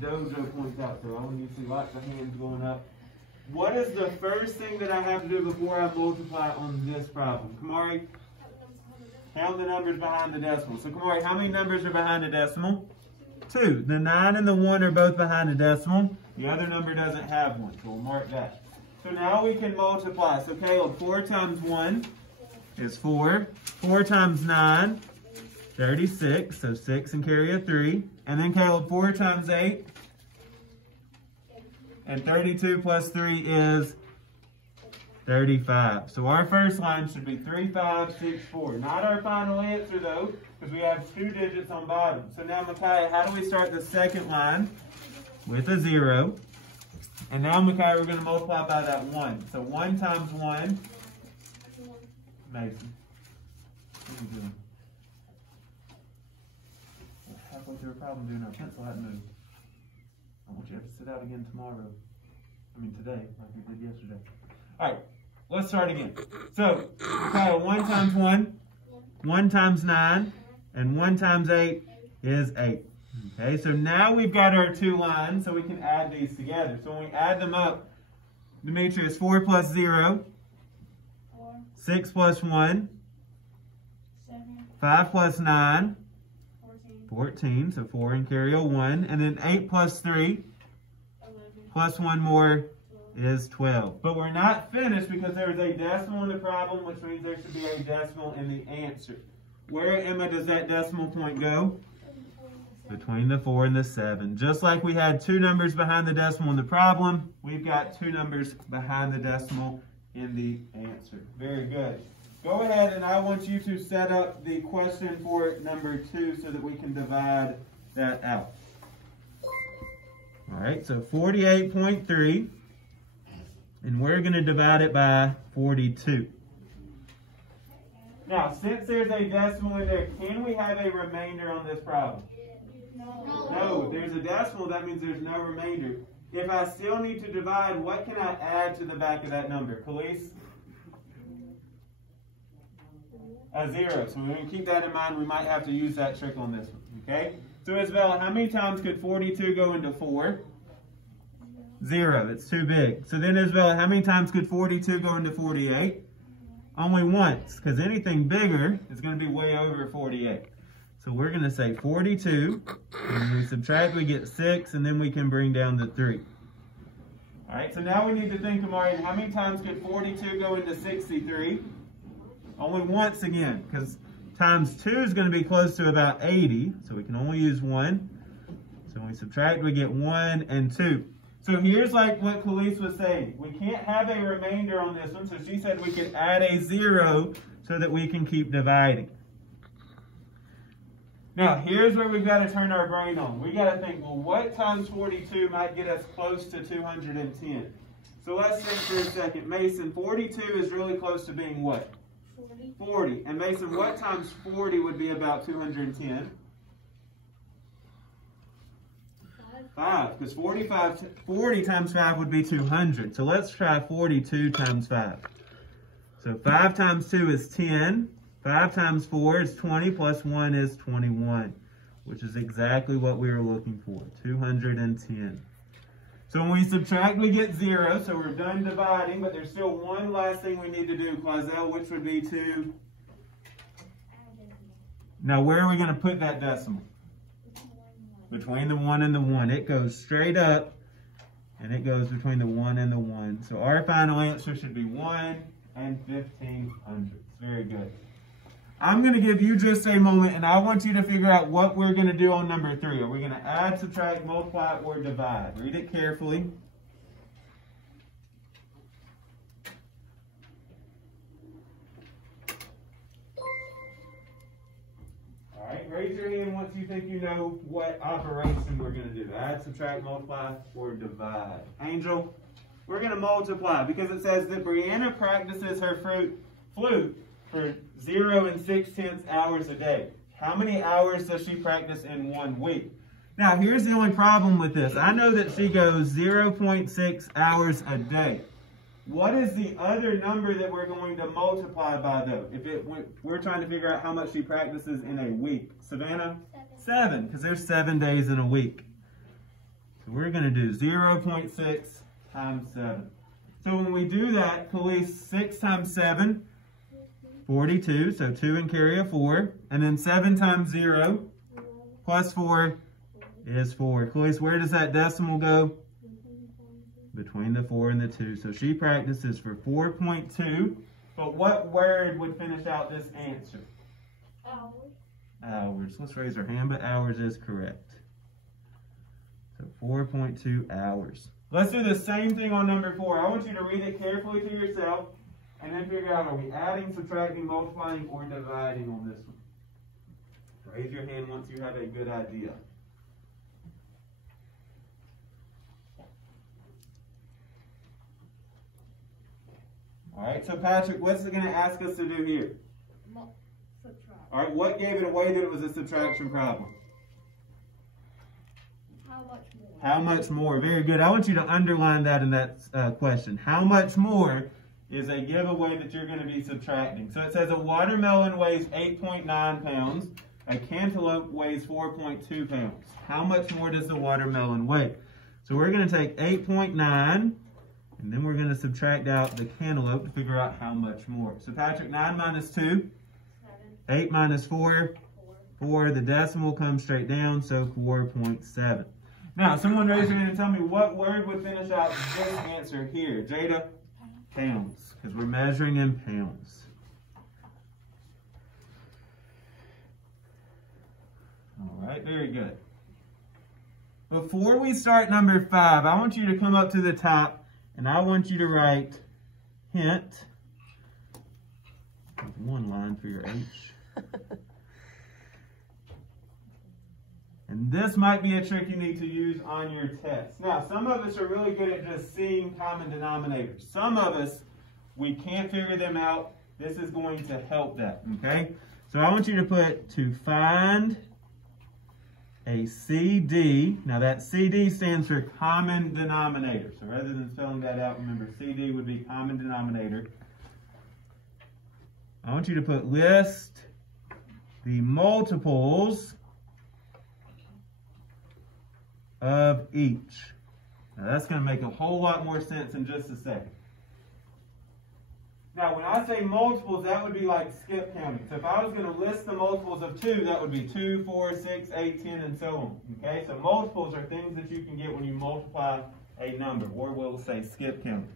Dojo points out, so I want you to see lots of hands going up. What is the first thing that I have to do before I multiply on this problem? Kamari? Count the numbers behind the decimal. So Kamari, how many numbers are behind the decimal? 2. The 9 and the 1 are both behind the decimal. The other number doesn't have one, so we'll mark that. So now we can multiply. So Caleb, 4 times 1 is 4. 4 times 9, 36. So 6 and carry a 3. And then Caleb, 4 times 8. And 32 plus 3 is 35. So our first line should be 3, 5, 6, 4. Not our final answer though, because we have 2 digits on bottom. So now Micaiah, how do we start the second line? With a 0. And now Micaiah, we're going to multiply by that 1. So 1 times 1. Mason, what are you doing? Halfway through a problem doing our pencil hadn't moved. I want you to have to sit out again tomorrow. I mean today, like we did yesterday. All right, let's start again. So, Kyle, 1 times 1, 1 times 9, and 1 times 8 is 8. Okay, so now we've got our 2 lines, so we can add these together. So when we add them up, Demetrius, 4 plus 0, 4, 6 plus 1, 7, 5 plus 9, 14, 14, so 4 and carry a 1, and then 8 plus 3, 11, plus 1 more is 12. But we're not finished because there's a decimal in the problem, which means there should be a decimal in the answer. Where, Emma, does that decimal point go? Between the 4 and the 7. Just like we had 2 numbers behind the decimal in the problem, we've got 2 numbers behind the decimal in the answer. Very good. Go ahead and I want you to set up the question for number 2 so that we can divide that out. All right, so 48.3, and we're going to divide it by 42. Now, since there's a decimal in there, can we have a remainder on this problem? No, if there's a decimal, that means there's no remainder. If I still need to divide, what can I add to the back of that number? Police? A 0. So we're going to keep that in mind. We might have to use that trick on this one. Okay? So Isabella, how many times could 42 go into 4? 0. It's too big. So then Isabella, how many times could 42 go into 48? Only once, because anything bigger is going to be way over 48. So we're going to say 42, and we subtract, we get 6, and then we can bring down the 3. All right, so now we need to think, Amari, how many times could 42 go into 63? Only once again, because times 2 is going to be close to about 80, so we can only use 1. So when we subtract, we get 1 and 2. So here's like what Khalees was saying. We can't have a remainder on this one, so she said we could add a 0 so that we can keep dividing. Now, here's where we've got to turn our brain on. We got to think, well, what times 42 might get us close to 210? So let's think for a second. Mason, 42 is really close to being what? 40. 40. And Mason, what times 40 would be about 210? 5. Because 40 times 5 would be 200. So let's try 42 times 5. So 5 times 2 is 10. 5 times 4 is 20, plus 1 is 21, which is exactly what we were looking for, 210. So when we subtract, we get 0, so we're done dividing, but there's still one last thing we need to do, Clazel, which would be to... Now, where are we going to put that decimal? Between the 1 and the 1. It goes straight up, and it goes between the 1 and the 1. So our final answer should be 1 and 1500. Very good. I'm going to give you just a moment, and I want you to figure out what we're going to do on number 3. Are we going to add, subtract, multiply, or divide? Read it carefully. All right, raise your hand once you think you know what operation we're going to do. Add, subtract, multiply, or divide. Angel, we're going to multiply because it says that Brianna practices her flute for 0 6/10 hours a day. How many hours does she practice in 1 week? Now, here's the only problem with this. I know that she goes 0.6 hours a day. What is the other number that we're going to multiply by, though? We're trying to figure out how much she practices in a week. Savannah? 7, because there's 7 days in a week. So we're going to do 0.6 times 7. So when we do that, Khalees, 6 times 7, 42. So 2 and carry a 4. And then 7 times 0 plus 4 is 4. Khalees, where does that decimal go? Between the 4 and the 2. So she practices for 4.2. But what word would finish out this answer? Hours. Hours. Let's raise our hand, but hours is correct. So 4.2 hours. Let's do the same thing on number 4. I want you to read it carefully to yourself and then figure out, are we adding, subtracting, multiplying, or dividing on this one? Raise your hand once you have a good idea. All right, so Patrick, what's it going to ask us to do here? Subtract. All right, what gave it away that it was a subtraction problem? How much more? How much more? Very good. I want you to underline that in that question. How much more is a giveaway that you're going to be subtracting. So it says a watermelon weighs 8.9 pounds. A cantaloupe weighs 4.2 pounds. How much more does the watermelon weigh? So we're going to take 8.9, and then we're going to subtract out the cantaloupe to figure out how much more. So Patrick, 9 minus 2? 7. 8 minus 4? 4. 4. The decimal comes straight down, so 4.7. Now, someone raise your hand and tell me what word would finish out this answer here. Jada? Pounds, because we're measuring in pounds. All right, very good. Before we start number 5, I want you to come up to the top and I want you to write hint. One line for your H. And this might be a trick you need to use on your test. Now, some of us are really good at just seeing common denominators. Some of us, we can't figure them out. This is going to help that, okay? So I want you to put to find a CD. Now that CD stands for common denominator. So rather than spelling that out, remember CD would be common denominator. I want you to put list the multiples of each. Now that's going to make a whole lot more sense in just a second. Now when I say multiples, that would be like skip counting. So if I was going to list the multiples of 2, that would be 2, 4, 6, 8, 10, and so on. Okay, so multiples are things that you can get when you multiply a number, or we'll say skip counting.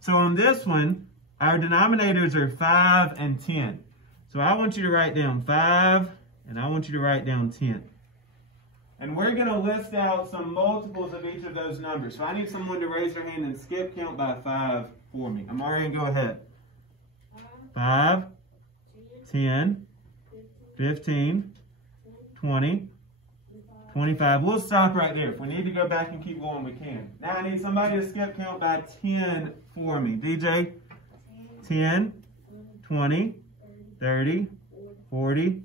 So on this one, our denominators are 5 and 10. So I want you to write down 5, and I want you to write down 10. And we're going to list out some multiples of each of those numbers. So I need someone to raise their hand and skip count by 5 for me. Amari, go ahead. 5, 10, 15, 20, 25. We'll stop right there. If we need to go back and keep going, we can. Now I need somebody to skip count by 10 for me. DJ, 10, 20, 30, 40,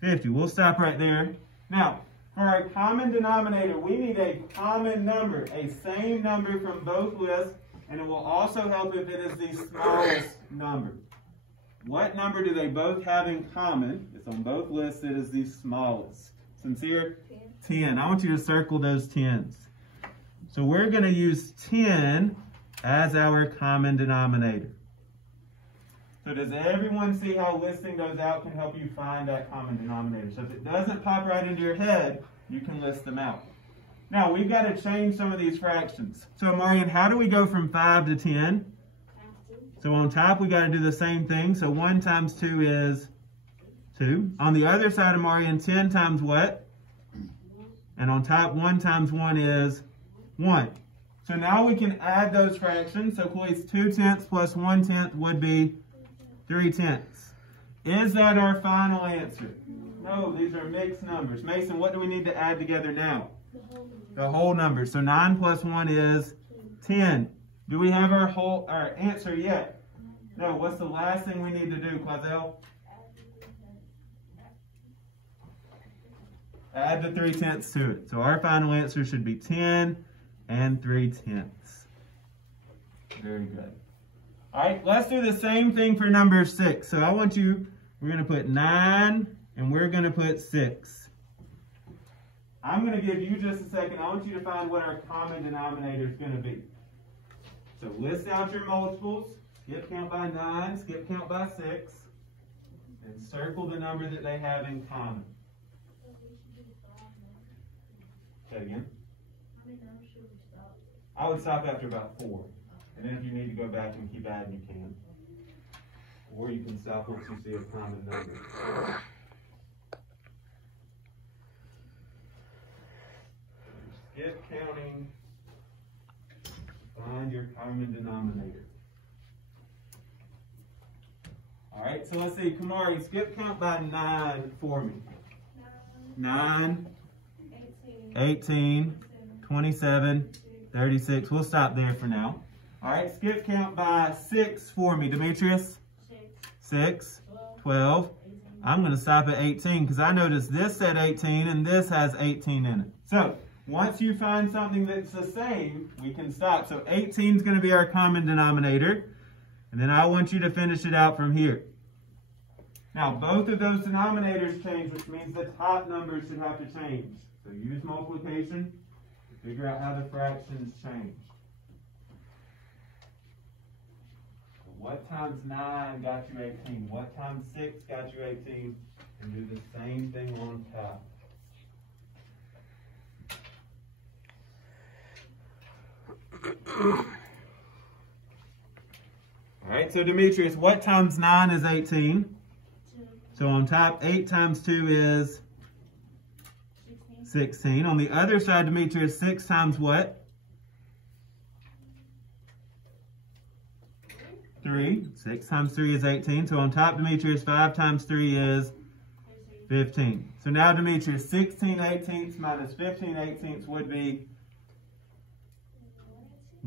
50. We'll stop right there. Now, for our common denominator, we need a common number, a same number from both lists, and it will also help if it is the smallest number. What number do they both have in common? It's on both lists, it is the smallest. Sincere? 10. I want you to circle those 10s. So we're going to use 10 as our common denominator. So does everyone see how listing those out can help you find that common denominator? So if it doesn't pop right into your head, you can list them out. Now, we've got to change some of these fractions. So, Marian, how do we go from 5 to 10? So on top, we got to do the same thing. So 1 times 2 is 2. On the other side of Marian, 10 times what? And on top, 1 times 1 is 1. So now we can add those fractions. So please, 2/10 plus 1/10 would be 3/10. Is that our final answer? No, these are mixed numbers. Mason, what do we need to add together now? The whole number. So 9 plus 1 is 10. Do we have our answer yet? No. What's the last thing we need to do, Clazel? Add the 3/10 to it. So our final answer should be 10 and 3/10. Very good. All right, let's do the same thing for number 6. So I want you, we're going to put 9 and we're going to put 6. I'm going to give you just a second. I want you to find what our common denominator is going to be. So list out your multiples. Skip count by 9, skip count by 6, and circle the number that they have in common. Say again. I would stop after about 4. And then if you need to go back and keep adding, you can. Or you can stop once you see a common number. Skip counting. Find your common denominator. Alright, so let's see. Kamari, skip count by 9 for me. 9, 18, 27, 36. We'll stop there for now. Alright, skip count by 6 for me. Demetrius? 6, 12. I'm going to stop at 18 because I noticed this said 18 and this has 18 in it. So, once you find something that's the same, we can stop. So 18 is going to be our common denominator. And then I want you to finish it out from here. Now, both of those denominators change, which means the top numbers should have to change. So use multiplication to figure out how the fractions change. So what times 9 got you 18? What times 6 got you 18? And do the same thing on top. Alright, so Demetrius, what times 9 is 18? 2. So on top, 8 times 2 is 16. On the other side, Demetrius, 6 times what? 3. 6 times 3 is 18. So on top, Demetrius, 5 times 3 is 15. So now, Demetrius, 16 18ths minus 15 18ths would be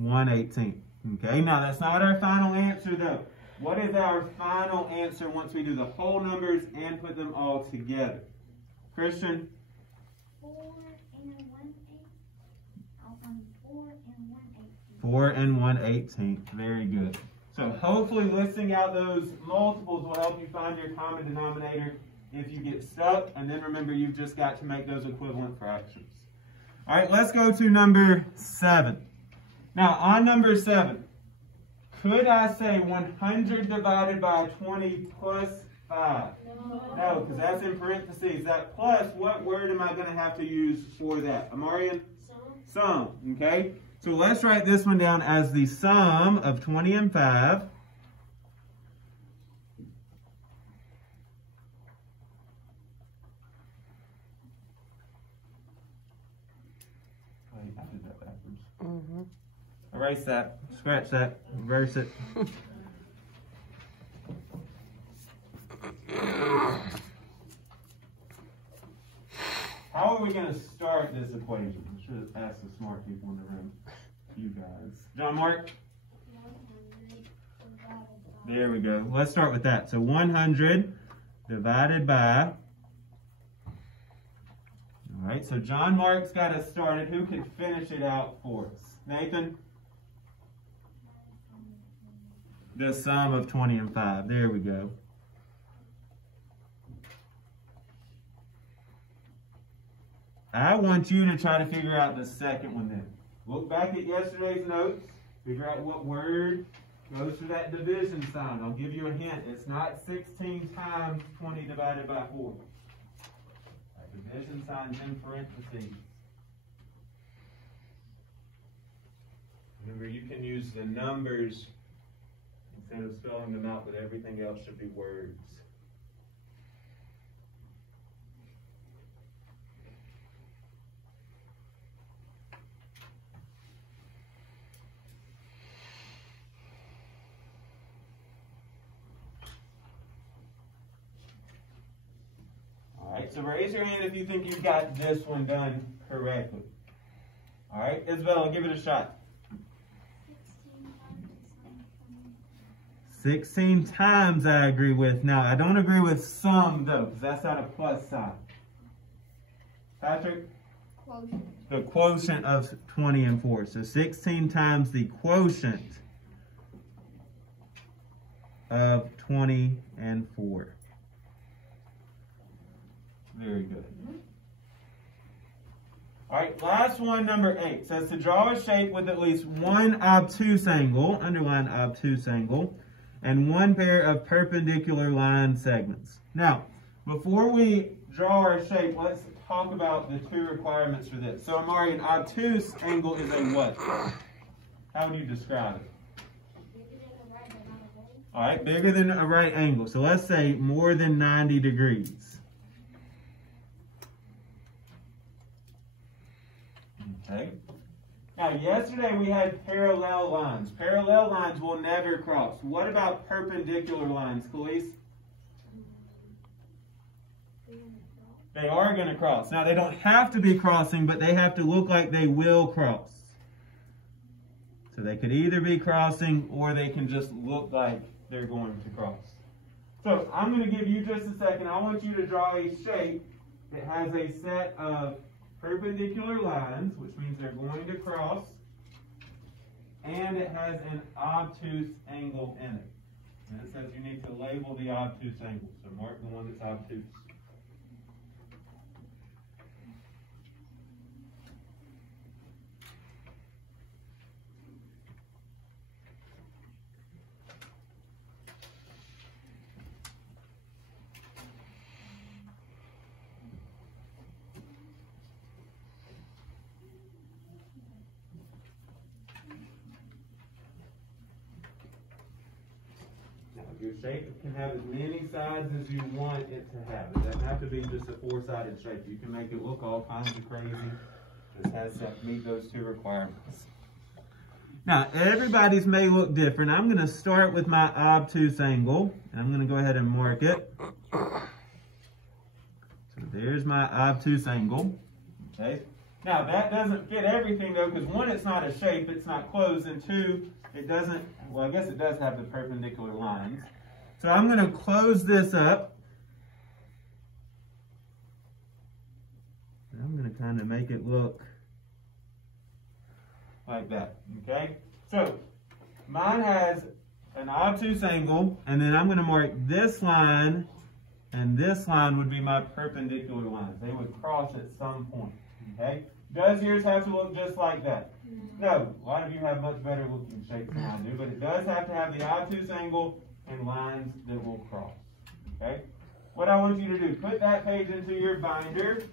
1/18. Okay, now that's not our final answer though. What is our final answer once we do the whole numbers and put them all together? Christian? 4 and 1/8. 4 and 1/18. Very good. So hopefully listing out those multiples will help you find your common denominator if you get stuck. And then remember, you've just got to make those equivalent fractions. All right, let's go to number 7. Now, on number 7, could I say 100 divided by 20 plus 5? No, because that's in parentheses. That plus, what word am I going to have to use for that? Amarian? Sum. Okay? So let's write this one down as the sum of 20 and 5. Wait, I did that backwards. Mm-hmm. Erase that. Scratch that. Reverse it. How are we going to start this equation? I should have asked the smart people in the room. You guys. John Mark? 100 divided by. There we go. Let's start with that. So 100 divided by. All right, so John Mark's got us started. Who can finish it out for us? Nathan? The sum of 20 and 5. There we go. I want you to try to figure out the second one then. Look back at yesterday's notes. Figure out what word goes to that division sign. I'll give you a hint. It's not 16 times 20 divided by 4. That division sign's in parentheses. Remember, you can use the numbers instead of spelling them out, but everything else should be words. All right, so raise your hand if you think you've got this one done correctly. All right, Isabel, give it a shot. 16 times I agree with. Now, I don't agree with sum, though, because that's not a plus sign. Patrick? Quotient. The quotient of 20 and 4. So 16 times the quotient of 20 and 4. Very good. All right, last one, number 8, says to draw a shape with at least one obtuse angle, underline obtuse angle, and one pair of perpendicular line segments. Now, before we draw our shape, let's talk about the 2 requirements for this. So, Amari, an obtuse angle is a what? How would you describe it? All right, bigger than a right angle. So let's say more than 90 degrees. Okay. Now, yesterday we had parallel lines. Parallel lines will never cross. What about perpendicular lines, Khalees? They are going to cross. Now, they don't have to be crossing, but they have to look like they will cross. So they could either be crossing or they can just look like they're going to cross. So I'm going to give you just a second. I want you to draw a shape that has a set of perpendicular lines, which means they're going to cross, and it has an obtuse angle in it. And it says you need to label the obtuse angle. So mark the one that's obtuse. Your shape can have as many sides as you want it to have. It doesn't have to be just a 4-sided shape. You can make it look all kinds of crazy. This has to meet those 2 requirements. Now, everybody's may look different. I'm going to start with my obtuse angle, and I'm going to go ahead and mark it. So there's my obtuse angle. Okay. Now, that doesn't fit everything, though, because 1, it's not a shape, it's not closed, and 2, it doesn't, well, I guess it does have the perpendicular lines. So I'm going to close this up. And I'm going to kind of make it look like that, okay? So mine has an obtuse angle, and then I'm going to mark this line, and this line would be my perpendicular lines. They would cross at some point, okay? Does yours have to look just like that? No, a lot of you have much better looking shapes than I do, but it does have to have the obtuse angle and lines that will cross, okay? What I want you to do, put that page into your binder,